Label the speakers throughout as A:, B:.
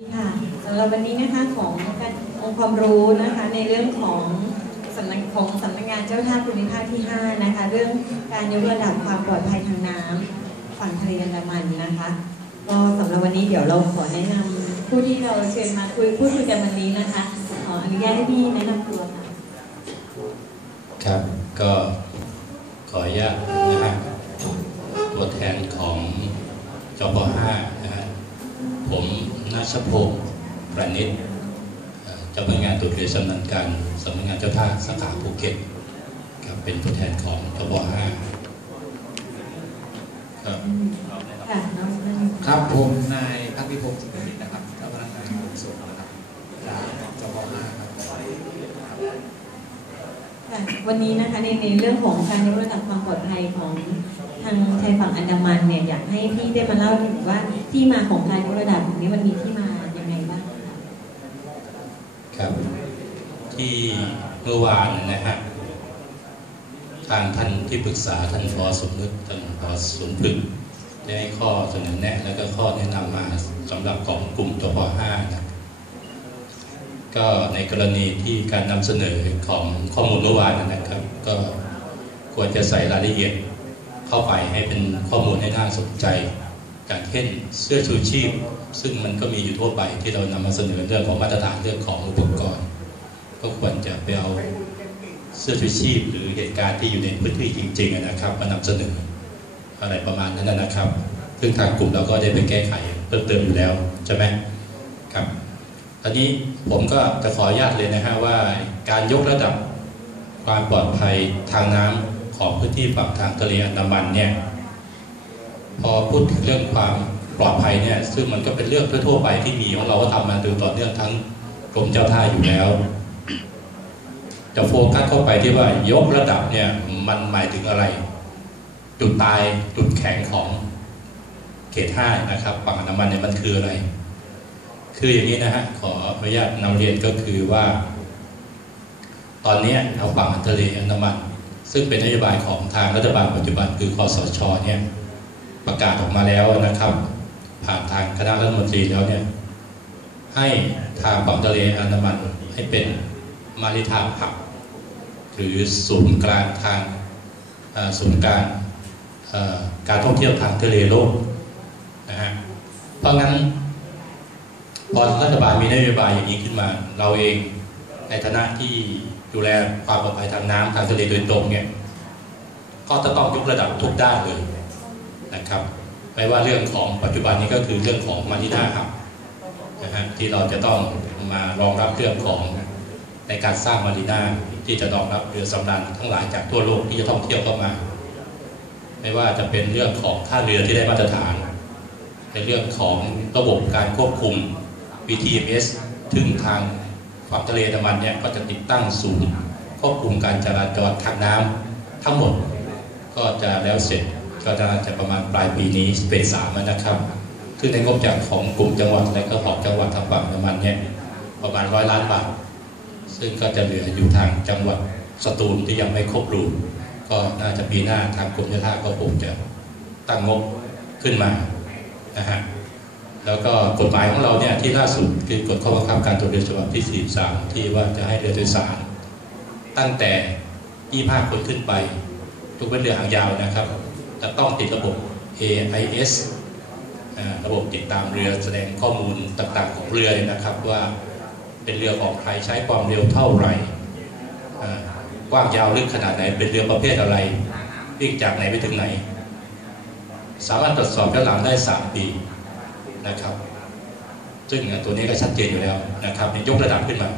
A: ค่ะสำหรับวันนี้นะคะขององค์ความรู้นะคะในเรื่องของสำนักของสำนักงานเจ้าท่าภูมิภาคที่ 5 นะคะ เรื่องการยกระดับความปลอดภัยทางน้ำฝั่งทะเลอันดามันนะคะก็สำหรับวันนี้เดี๋ยวเราขอแนะนำผู้ที่เราเชิญมาคุยพูดคุยกันวันนี้นะคะขออนุญาตให้พี่แนะนำตัวค่ะ
B: ครับก็ขออนุญาตนะฮะตัวแทนของจป .5 นะฮะ ผมนัชพงศ์ประนิษฐ์เอ่อเจ้าพนักงานตรวจเรือชำนาญการสำนักงานเจ้าท่าสาขาภูเก็ตครับเป็นตัวแทนของจป .5 ครับ
A: ค่ะน้องนั่น
C: ครับผมนายพักพิพงศ์สุขมิตรนะครับเจ้าพนักงานขนส่งนะครับจากจบห้าครับ
A: ค่ะวันนี้นะคะในในเรื่องของการยกระดับความปลอดภัยของทางชายฝั่งอันดามันเนี่ยอยากให้พี่ได้มาเล่าถึงว่าที่มาของการยกระดับตรงนี้มันมีที่มายังไงบ้างคะ
B: ครับที่เมื่อวานนะฮะทางท่านที่ปรึกษาท่านฟอสมนึกท่านฟอสมพึกได้ให้ข้อเสนอแนะแล้วก็ข้อแนะนำมาสำหรับของกลุ่มตัวป .5 นะก็ในกรณีที่การนำเสนอของข้อมูลเมื่อวานนะครับ ก็ควรจะใส่รายละเอียด เข้าไปให้เป็นข้อมูลให้น่าสนใจ อย่างเช่นเสื้อชูชีพ ซึ่งมันก็มีอยู่ทั่วไปที่เรานำมาเสนอเรื่องของมาตรฐานเรื่องของอุปกรณ์ ก็ควรจะไปเอาเสื้อชูชีพ หรือเหตุการณ์ที่อยู่ในพื้นที่จริง ๆนะครับ มานำเสนออะไรประมาณนั้นนะครับ ซึ่งทางกลุ่มเราก็ได้ไปแก้ไขเพิ่มเติมอยู่แล้วใช่ไหมครับตอนนี้ผมก็จะขออนุญาตเลยนะฮะว่าการยกระดับความปลอดภัยทางน้ำ ของพื้นที่ฝั่งทางทะเลอันดามันเนี่ยพอพูดถึงเรื่องความปลอดภัยเนี่ยซึ่งมันก็เป็นเรื่องทั่วๆไปที่มีของเราก็ทำมาโดยต่อเนื่องทั้งกรมเจ้าท่าอยู่แล้ว จะโฟกัสเข้าไปที่ว่ายกระดับเนี่ยมันหมายถึงอะไร จุดตายจุดแข็งของเขตห้านะครับฝั่งอันดามันเนี่ยมันคืออะไร คืออย่างนี้นะฮะขออนุญาตนำเรียนก็คือว่า ตอนนี้เอาฝั่งทะเลอันดามัน ซึ่งเป็นนโยบายของทางรัฐบาลปัจจุบันคือคอสชเนี่ยประกาศออกมาแล้วนะครับ ผ่านทางคณะรัฐมนตรีแล้วเนี่ยให้ทางฝั่งทะเลอันดามันให้เป็นมาริทามหับหรือศูนย์กลางทางศูนย์กลางการท่องเที่ยวทางทะเลโลกนะฮะเพราะงั้นพอรัฐบาลมีนโยบายอย่างนี้ขึ้นมา เราเองในฐานะที่ ดูแลความปลอดภัยทางน้ำทางทะเลโดยตรงเนี่ยก็จะต้องยกระดับทุกด้านเลยนะครับไม่ว่าเรื่องของปัจจุบันนี้ก็คือเรื่องของมาริน่าครับนะฮะที่เราจะต้องมารองรับเรื่องของในการสร้างมารีนาที่จะรองรับเรือสำราญทั้งหลายจากทั่วโลกที่จะท่องเที่ยวเข้ามา ไม่ว่าจะเป็นเรื่องของท่าเรือที่ได้มาตรฐาน ในเรื่องของระบบการควบคุม VTMS ถึงทาง ฝั่งทะเลอันดามันเนี่ยก็จะติดตั้งศูนย์ควบคุมการจราจรทางน้ำทั้งหมด ก็จะแล้วเสร็จก็น่าจะประมาณปลายปีนี้เฟสสามนะครับซึ่งในงบจากของกลุ่มจังหวัดและก็ของจังหวัดทางฝั่งน้ำมันเนี่ยประมาณร้อยล้านบาท ซึ่งก็จะเหลืออยู่ทางจังหวัดสตูลที่ยังไม่ครบรูปก็น่าจะปีหน้าทางกรมเจ้าท่าก็คงจะตั้งงบขึ้นมานะฮะ แล้วก็กฎหมายของเราเนี่ยที่ล่าสุดคือกฎข้อบังคับการตรวจเรือฉบับที่ 43 ที่ว่าจะให้เรือโดยสาร ตั้งแต่ 25 คนขึ้นไป ทุกเป็นเรือหางยาวนะครับจะต้องติดระบบ AIS ระบบติดตามเรือแสดงข้อมูลต่างๆ ของเรือเนี่ยนะครับว่าเป็นเรือของใครใช้ความเร็วเท่าไหร่กว้างยาวลึกขนาดไหนเป็นเรือประเภทอะไรวิ่งจากไหนไปถึงไหน สามารถตรวจสอบย้อนหลังได้ 3 ปี นะครับ ซึ่งตัวนี้ก็ชัดเจนอยู่แล้วนะครับยกระดับขึ้นมา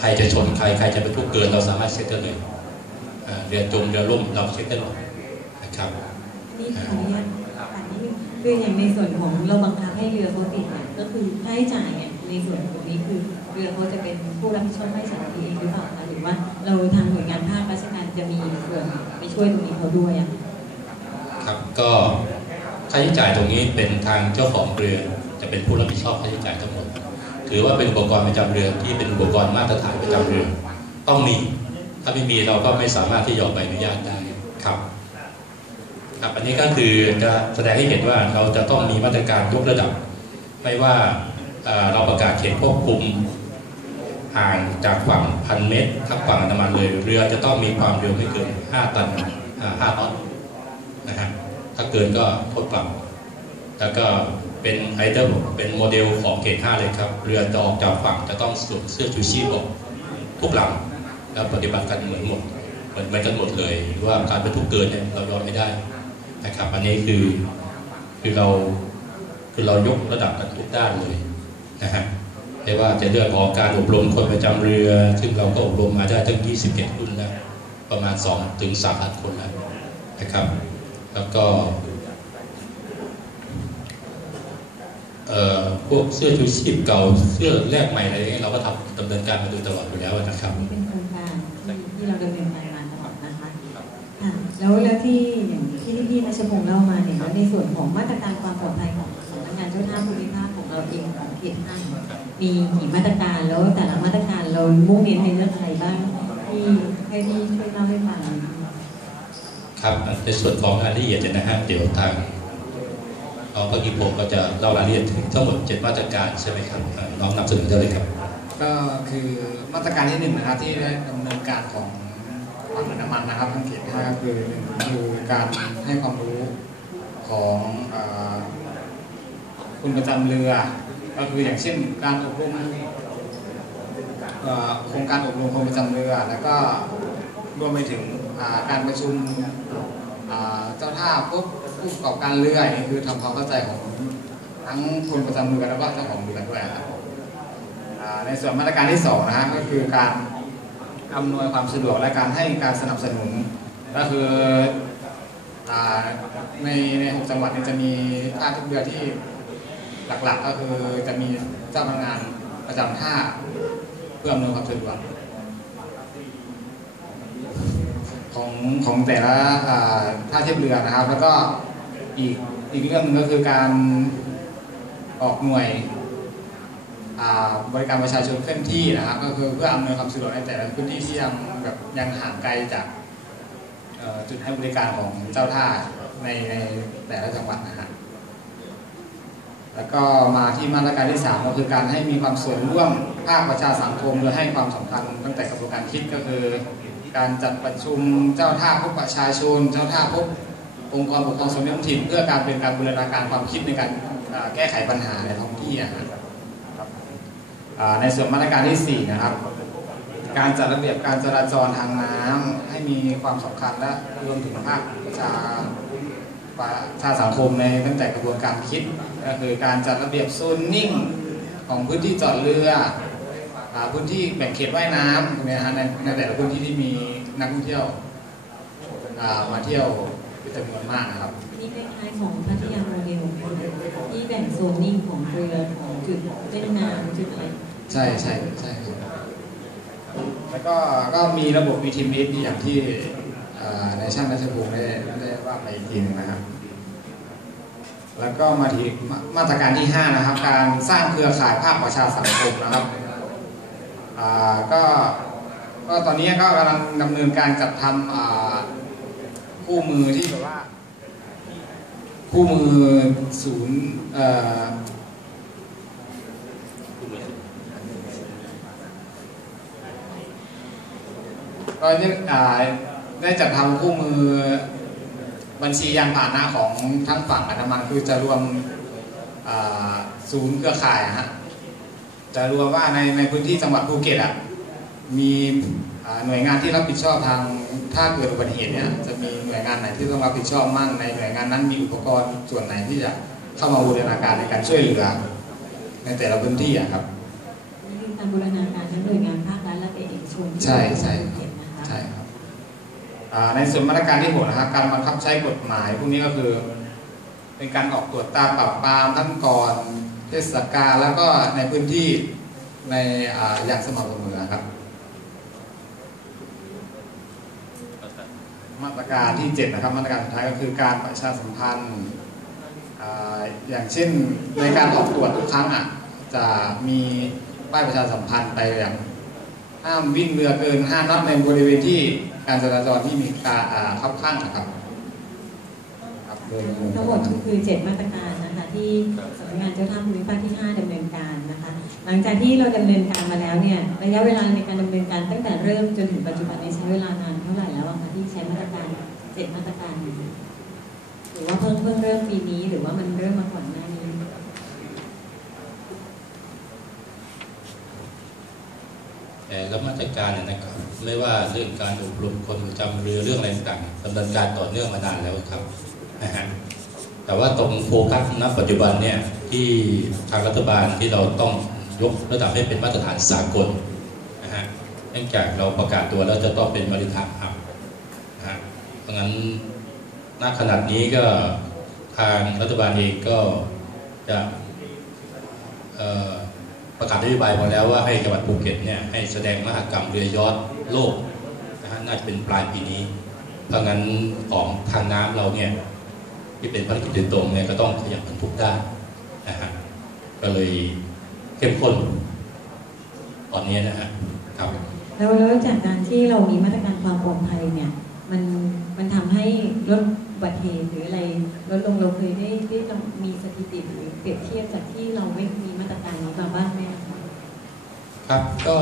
B: ใครจะชนใครใครจะไปทุกเกินเราสามารถเช็คได้เลยอ่าเรือจมเรือล่มเราเช็คได้หมดนะครับ
A: นี่ขออนุญาตตัดนิดนึงคืออย่างในส่วนของเราบังคับให้เรือเขาติดเนี่ยก็คือค่าใช้จ่ายเนี่ยในส่วนตรงนี้คือเรือเขาจะเป็นผู้รับผิดชอบให้สารทีเองหรือเปล่าคะหรือว่าเราทางหน่วยงานภาคราชการจะมีส่วนไปช่วยตรงนี้เขาด้วยอะ
B: ครับก็ค่าใช้จ่ายตรงนี้เป็นทางเจ้าของเรือจะเป็นผู้รับผิดชอบค่าใช้จ่ายทั้งหมด ถือว่าเป็นอุปกรณ์ประจำเรือที่เป็นอุปกรณ์มาตรฐานประจำเรือ ต้องมี ถ้าไม่มีเราก็ไม่สามารถที่จะออกใบอนุญาตได้ครับครับอันนี้ก็คือจะแสดงให้เห็นว่าเราจะต้องมีมาตรการยกระดับ ไม่ว่าเราประกาศเขตควบคุมห่างจากฝั่งพันเมตรทับฝั่งอันดามันเลย เรือจะต้องมีความเร็วไม่เกิน 5 ตันอ่า5น็อตน เกินก็โทษปรับแล้วก็เป็นไอเทมเป็นโมเดลของเขต5เลยครับ เรือจะออกจากฝั่งจะต้องสวมเสื้อชูชีพออกทุกลำแล้วปฏิบัติกันเหมือนหมดเหมือนเหมือนกันหมดเลยว่าการบรรทุกเกินเนี่ยเรายอมไม่ได้นะครับอันนี้คือคือเราคือเรายกระดับกันทุกด้านเลยนะฮะไม่ว่าจะเรื่องของการอบรมคนประจำเรือ ซึ่งเราก็อบรมมาได้ถึง21 รุ่นแล้วประมาณ 2 ถึง3พันคนแล้วนะครับ แล้วก็ เอ่อ พวกเสื้อชูชีพเก่าเสื้อแลกใหม่อะไรอย่างเงี้ยเราก็ทำดำเนินการมาโดยตลอดอยู่แล้วนะครับ
A: นี่เป็นโครงการที่ที่เราดำเนินการมาตลอดนะคะค่ะแล้วแล้วที่อย่างที่พี่นัชพงศ์เล่ามาเนี่ยแล้วในส่วนของมาตรการความปลอดภัยของสำนักงานเจ้าท่าภูมิภาคของเราเองของเขตห้ามีกี่มาตรการแล้วแต่ละมาตรการเรามุ่งเน้นในเรื่องอะไรบ้างที่ให้พี่ช่วยเล่าให้ฟัง
B: ครับในส่วนของรายละเอียดเนี่ยนะฮะเดี๋ยวทาง น้องพกิพงศ์ก็จะเล่ารายละเอียดถึงทั้งหมด 7 มาตรการใช่ไหมครับอ่าน้องนำเสนอได้เลยครับ
C: ก็คือมาตรการที่หนึ่งนะครับที่ได้ดำเนินการของฝั่งนดามันนะครับทางเขตห้าก็คือหนึ่งคือการให้ความรู้ของเอ่อคุณประจำเรือ ก็คืออย่างเช่นการอบรมเอ่อโครงการอบรมคนประจำเรือ แล้วก็รวมไปถึงอ่าการประชุมอ่าเจ้าท่าพวก ผู้ประกอบการเรือนี่คือทำความเข้าใจของทั้งคนประจำเรือแล้วก็เจ้าของเรือด้วยครับในส่วนมาตรการที่2นะฮะก็คือการอำนวยความสะดวกและการให้การสนับสนุน ก็คือในในหกจังหวัดเนยจะมีท่าทุกเรือที่หลักๆ ก็คือจะมีเจ้าพนักงานประจำท่าเพื่ออำนวยความสะดวกของของแต่ละท่าเทียบเรือนะครับ แล้วก็ อีกอีกเรื่องหนึงก็คือการออกหน่วยบริการประชาชนเคลื่อนที่นะครับก็คือเพื่ออำนวยความสะดวกในแต่ละพื้นที่ที่ยังแบบยังห่างไกลจากจุดให้บริการของเจ้าท่าในในแต่ละจังหวัดนะฮะแล้วก็มาที่มาตรการที่ 3 ก็คือการให้มีความส่วนร่วมภาคประชาสังคมโดยให้ความสำคัญตั้งแต่กระบวนการคิดก็คือ การจัดประชุมเจ้าท่าพบประชาชน เจ้าท่าพบ องค์กรปกครองส่วนท้องถิ่นเพื่อการเป็นการบูรณาการความคิดในการแก้ไขปัญหาในท้องที่อะฮะอ่าในส่วนมาตรการที่ 4 นะครับ การจัดระเบียบการจราจรทางน้ำให้มีความสำคัญและรวมถึงภาคประชาประชาสังคมในตั้งแต่กระบวนการคิด ก็คือการจัดระเบียบโซนนิ่งของพื้นที่จอดเรืออพื้นที่แบ่งเขตว่ายน้ำตรงนี้ยฮะในในแต่ละพื้นที่ที่มีนักท่องเที่ยวมาเที่ยว เป็นจำนวนมากนะครับ
A: นี่คล้ายๆของพัทยาโมเดลค่ะที่แบ่งโซนนิ่งของเรือของจุดเล่นน้ำจุดอะไร
C: ใช่ใช่ใช่ครับแล้วก็ก็มีระบบ VTMS ที่อย่างที่เอ่อในช่างนัชภูมิได้ได้ว่าไปอีกทีหนึงนะครับ แล้วก็มาที่มามาตรการที่ 5 นะครับ การสร้างเครือข่ายภาคประชาสังคมนะครับอ่าก็ก็ตอนนี้ก็กำลังดำเนินการจัดทำอ่า คู่มือที่แบบว่า คู่มือศูนย์เอ่อก็ได้อ่าได้จัดทำคู่มือบัญชียานพาหนะของทั้งฝั่งอันดามันคือจะรวมศูนย์เครือข่ายฮะจะรวมว่าในในพื้นที่จังหวัดภูเก็ตอะมีหน่วยงานที่รับผิดชอบทาง ถ้าเกิดอุบัติเหตุเนี่ยจะมีหน่วยงานไหนที่ต้องรับผิดชอบมั่งในหน่วยงานนั้นมีอุปกรณ์ส่วนไหนที่จะเข้ามาบูรณาการในการช่วยเหลือ ในแต่ละพื้นที่อะครับ
A: นี่คือการบูรณาการทั้งหน่วยงานภาครัฐและเอกชนที่
C: ใช่ใช่
A: เห็นนะคะ
C: ใช่ครับอ่าในส่วนมาตรการที่หกนะครับการบังคับใช้กฎหมายพวกนี้ก็คือ เป็นการออกตรวจตาปรับปรามทั้งก่อนเทศกาลแล้วก็ในพื้นที่ในอ่าอย่างสม่ำเสมอครับ มาตร การที่7นะครับมาตรการสุดท้ายก็คือการประชาสัมพันธ์อย่างเช่นในการออกตรวจทุกครั้งอะจะมีป้ายประชาสัมพันธ์ไปอย่างห้ามวิ่งเรือเกิน5น็อตในบริเวณที่การจราจรที่มีการคับข้างนะครับ
A: ทั้งหมดก็คือเจ็ดมาตรการนะคะที่สำนักงานเจ้าท่าภูมิภาคที่ 5ดำเนินการนะคะ หลังจากที่เราดำเนินการมาแล้วเนี่ยระยะเวลาในการดำเนินการตั้งแต่เริ่มจนถึงปัจจุบันนี้ใช้เวลานานเท่าไหร่ ที่ใช้มาตรการเจ็ดมาตรการนี้หรือว่าเพิ่งเพิ่งเริ่มปีนี้หรือว่ามันเริ่มมาก่อนหน้านี้
B: แต่ละมาตรการเนี่ยนะครับไม่ว่าเรื่องการอบรมคนประจำเรือเรื่องอะไรต่างๆดำเนินการต่อเนื่องมานานแล้วครับนะฮะแต่ว่าตรงโฟกัสณปัจจุบันเนี่ยที่ทางรัฐบาลที่เราต้องยกระดับให้เป็นมาตรฐานสากลนะฮะเนื่องจากเราประกาศตัวแล้วจะต้องเป็นมาตรฐานอัพนะฮะเพราะ งั้นณขนาดนี้ก็ทางรัฐบาลเองก็จะประกาศนโยบายมาแล้วว่าให้จังหวัดภูเก็ตเนี่ยให้แสดงมหกรรมเรือยอชต์โลกนะฮะน่าจะเป็นปลายปีนี้ เพราะงั้นของทางน้ำเราเนี่ยที่เป็นภารกิจโดยตรงเนี่ยก็ต้องขยับบรรทุกได้านนะฮะก็เลยเข้มข้นตอนนี้นะฮะครับ
A: แล้วแล้วจากการที่เรามีมาตรการความปลอดภัยเนี่ย มันมันทำให้ลดอุบัติเหตุหรืออะไรลดลงเราเคยได้ได้มีสถิติหรือเปรียบเทียบจากที่เราไม่มีมาตรการนี้มาบ้างไหมคะ
B: ครับก็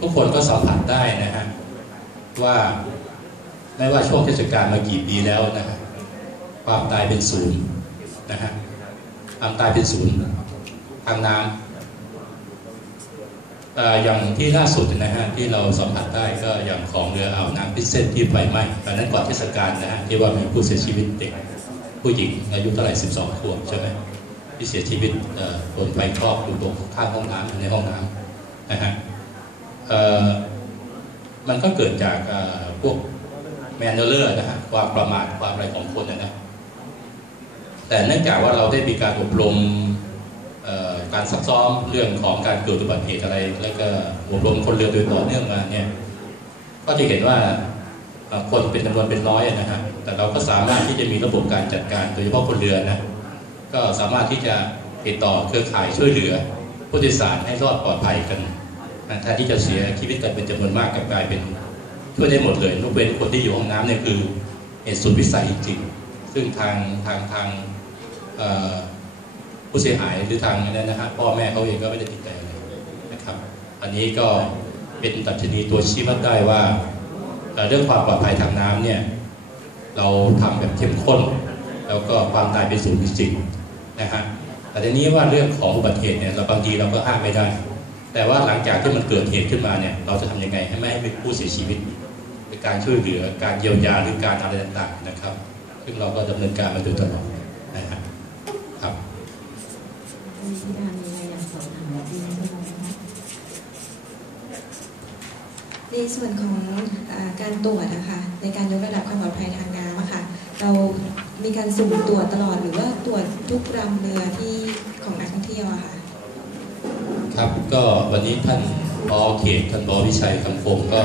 B: ทุกคนก็สัมผัสได้นะฮะว่าไม่ว่าช่วงเทศกาลมากี่ปีแล้วนะฮะความตายเป็นศูนย์นะฮะความตายเป็นศูนย์ทางน้ำ อย่างที่ล่าสุดนะฮะที่เราสัมผัสได้ก็อย่างของเรืออ่าวน้ำพิเศษที่ไฟไหม้ตอนนั้นก่อนเทศกาลนะฮะที่ว่ามีผู้เสียชีวิตเด็กผู้หญิงอายุเท่าไหร่12ขวบใช่ไหมที่เสียชีวิตโดนไฟคลอกอยู่ตรงข้างห้องน้ำในห้องน้ำนะฮะมันก็เกิดจากพวกแมนเนอร์นะฮะความประมาทความอะไรของคนนะนะแต่เนื่องจากว่าเราได้มีการอบรม การซักซ้อมเรื่องของการเกิดอุบัติเหตุอะไร แล้วก็อบรมคนเรือโดยต่อเนื่องมาเนี่ยก็จะเห็นว่าคนเป็นจำนวนเป็นร้อยนะฮะแต่เราก็สามารถที่จะมีระบบการจัดการโดยเฉพาะคนเรือนะก็สามารถที่จะติดต่อเครือข่ายช่วยเหลือ ผู้โดยสารให้รอดปลอดภัยกันแทนที่จะเสียชีวิตกันเป็นจำนวนมากกับกลายเป็นช่วยได้หมดเลยยกเว้นคนที่อยู่ห้องน้ำเนี่ยคือเหตุสุดวิสัยจริง ซึ่งทางทางทางเอ่อ ผู้เสียหายหรือทางนั้นนะฮะพ่อแม่เขาเองก็ไม่ได้ติดใจอะไรนะครับ อันนี้ก็เป็นตัดชนีตัวชี้วัดได้ว่า เรื่องความปลอดภัยทางน้ำเนี่ยเราทำแบบเข้มข้น แล้วก็ความตายเป็นศูนย์จริงนะฮะแต่ทีนี้ว่าเรื่องของอุบัติเหตุเนี่ยเราบางทีเราก็ห้ามไม่ได้ แต่ว่าหลังจากที่มันเกิดเหตุขึ้นมาเนี่ยเราจะทำยังไงให้ไม่ให้มีผู้เสียชีวิตในการช่วยเหลือการเยียวยาหรือการอะไรต่างๆนะครับ ซึ่งเราก็ดำเนินการมาโดยตลอดนะฮะครับ
A: มีที่ดามีอะไรอยากสอบถามที่นี่ไหมคะ
D: ในส่วนของอการตรวจนะคะในการยกระดับความปลอดภัยทางน้ำอะค่ะเรามีการสุ่มตรวจตลอดหรือว่าตรวจทุกลำเรือที่ของนักท่องเที่ยวอะค่ะ
B: ครับก็วันนี้ท่านบอเขตท่านบอวิชัยคำคมก็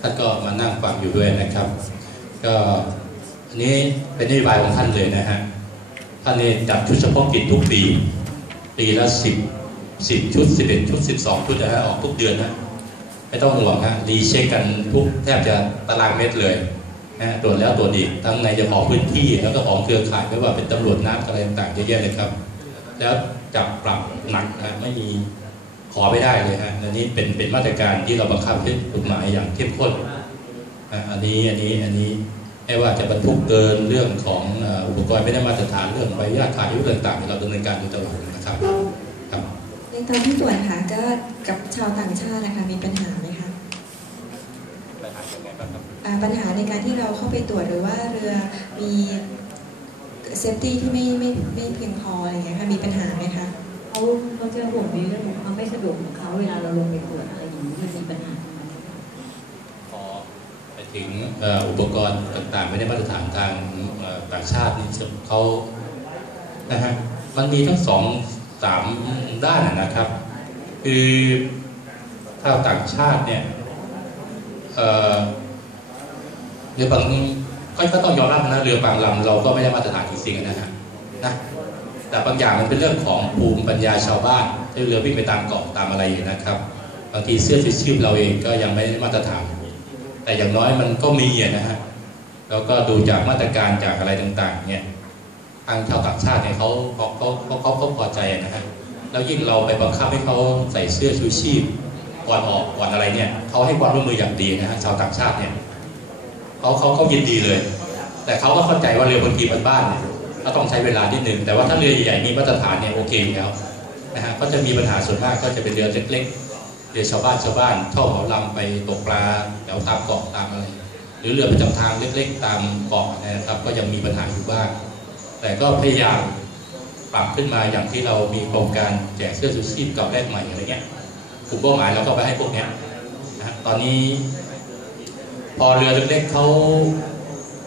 B: ท่านก็มานั่งฟังอยู่ด้วยนะครับ ก็อันนี้เป็นนโยบายของท่านเลยนะฮะ ท่านเนี่ยจัดชุดเฉพาะกิจทุกปีปีละสิบสิบชุดสิบเอ็ดชุดสิบสองชุดนะฮะออกทุกเดือนนะไม่ต้องห่วงฮะรีเช็คกันทุกแทบจะตารางเมตรเลยนะตรวจแล้วตรวจอีกทั้งในเฉพาะพื้นที่แล้วก็ของเครือข่ายไม่ว่าเป็นตำรวจน้ำอะไรต่างๆเยอะแยะเลยครับ แล้วจับปรับหนักนะไม่มีขอไม่ได้เลยฮะอันนี้เป็นเป็นมาตรการที่เราบังคับใช้กฎหมายอย่างเข้มข้นอันนี้อันนี้อันนี้ ไม่ว่าจะบรรทุกเกินเรื่องของเอ่ออุปกรณ์ไม่ได้มาตรฐานเรื่องใบอนุญาตขาดอายุต่างๆเราดำเนินการโดยตลอดนะครับครับ
D: ในตอนที่ตรวจค่ะก็กับชาวต่างชาตินะคะมีปัญหาไหมคะอ่าปัญหาในการที่เราเข้าไปตรวจหรือว่าเรือมีเซฟตี้ที่ไม่ไม่ไม่เพียงพออะไรอย่างเงี้ยค่ะมีปัญหาไหมคะ
A: เขาเขาจะห่วงในเรื่องของความไม่สะดวกของเขาเวลาเราลงไปตรวจอะไรอย่างนี้มันมีปัญหาไหมคะ
B: พอไป ถึงอุปกรณ์ต่างๆ ไม่ได้มาตรฐานทางต่างชาตินี่เขานะฮะมันมีทั้งสองสามด้านนะครับ คือถ้าต่างชาติเนี่ยเรือบางก็ก็ต้องยอมรับนะเรือบางลำเราก็ไม่ได้มาตรฐานจริงๆนะฮะนะแต่บางอย่างมันเป็นเรื่องของภูมิปัญญาชาวบ้านที่เรือวิ่งไปตามเกาะตามอะไรนะครับบางทีเสื้อชูชีพเราเองก็ยังไม่ได้มาตรฐาน แต่อย่างน้อยมันก็มีนะฮะแล้วก็ดูจากมาตรการจากอะไรต่าง ๆ เนี่ยทางชาวต่างชาติเนี่ยเขาเขาเขาเขาเขาพอใจนะฮะแล้วยิ่งเราไปบังคับให้เขาใส่เสื้อชูชีพก่อนออกก่อนอะไรเนี่ยเขาให้ความร่วมมืออย่างดีนะฮะชาวต่างชาติเนี่ยเขาเขาเขายินดีเลย แต่เขาก็เข้าใจว่าเรือบนกีบ้านๆเนี่ยก็ต้องใช้เวลาที่หนึ่งแต่ว่าถ้าเรือใหญ่ๆมีมาตรฐานเนี่ยโอเคอยู่แล้วนะฮะก็จะมีปัญหาส่วนมากก็จะเป็นเรือเล็กๆ เรือชาวบ้านชาวบ้านเช่าเหมาลำไปตกปลาแถวตามเกาะตามอะไร หรือเรือประจำทางเล็กๆ ตามเกาะเนยนะครับ ก็ยังมีปัญหาอยู่บ้าง แต่ก็พยายามปรับขึ้นมาอย่างที่เรามีโครงการแจกเสื้อชูชีพเก่าแรกใหม่อะไรเงี้ยกลุ่มเป้าหมายเราก็ไปให้พวกเนี้ยนะฮะตอนนี้ พอเรือเล็กๆเขา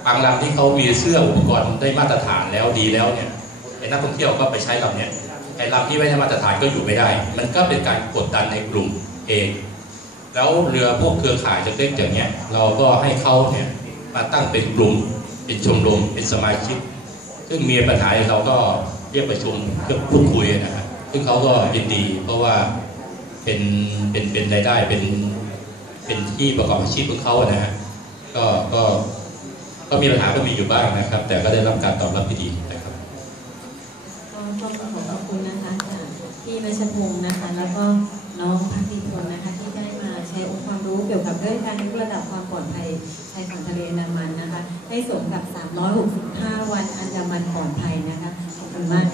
B: บางลำที่เขามีเสื้ออุปกรณ์ได้มาตรฐานแล้วดีแล้วเนี่ยไอ้นักท่องเที่ยวก็ไปใช้ลำเนี่ยไอ้ลำที่ไม่ได้มาตรฐานก็อยู่ไม่ได้ มันก็เป็นการกดดันในกลุ่ม เอง แล้วเรือพวกเครือข่ายเล็กอย่างเงี้ย เราก็ให้เขาเนี่ยมาตั้งเป็นกลุ่ม เป็นชมรม เป็นสมาชิก ซึ่งมีปัญหาเราก็เรียกประชุมเพื่อพูดคุยนะฮะซึ่งเขาก็ยินดีเพราะว่าเป็นเป็นเป็นรายได้เป็นเป็นที่ประกอบอาชีพของเขาอะนะฮะก็ก็ก็มีปัญหาก็มีอยู่บ้างนะครับ แต่ก็ได้รับการตอบรับที่ดี
A: ปลอดภัยชายฝั่งทะเลอันดามันนะคะ ให้สมกับ 365 วันอันดามันปลอดภัยนะคะ ขอบคุณมาก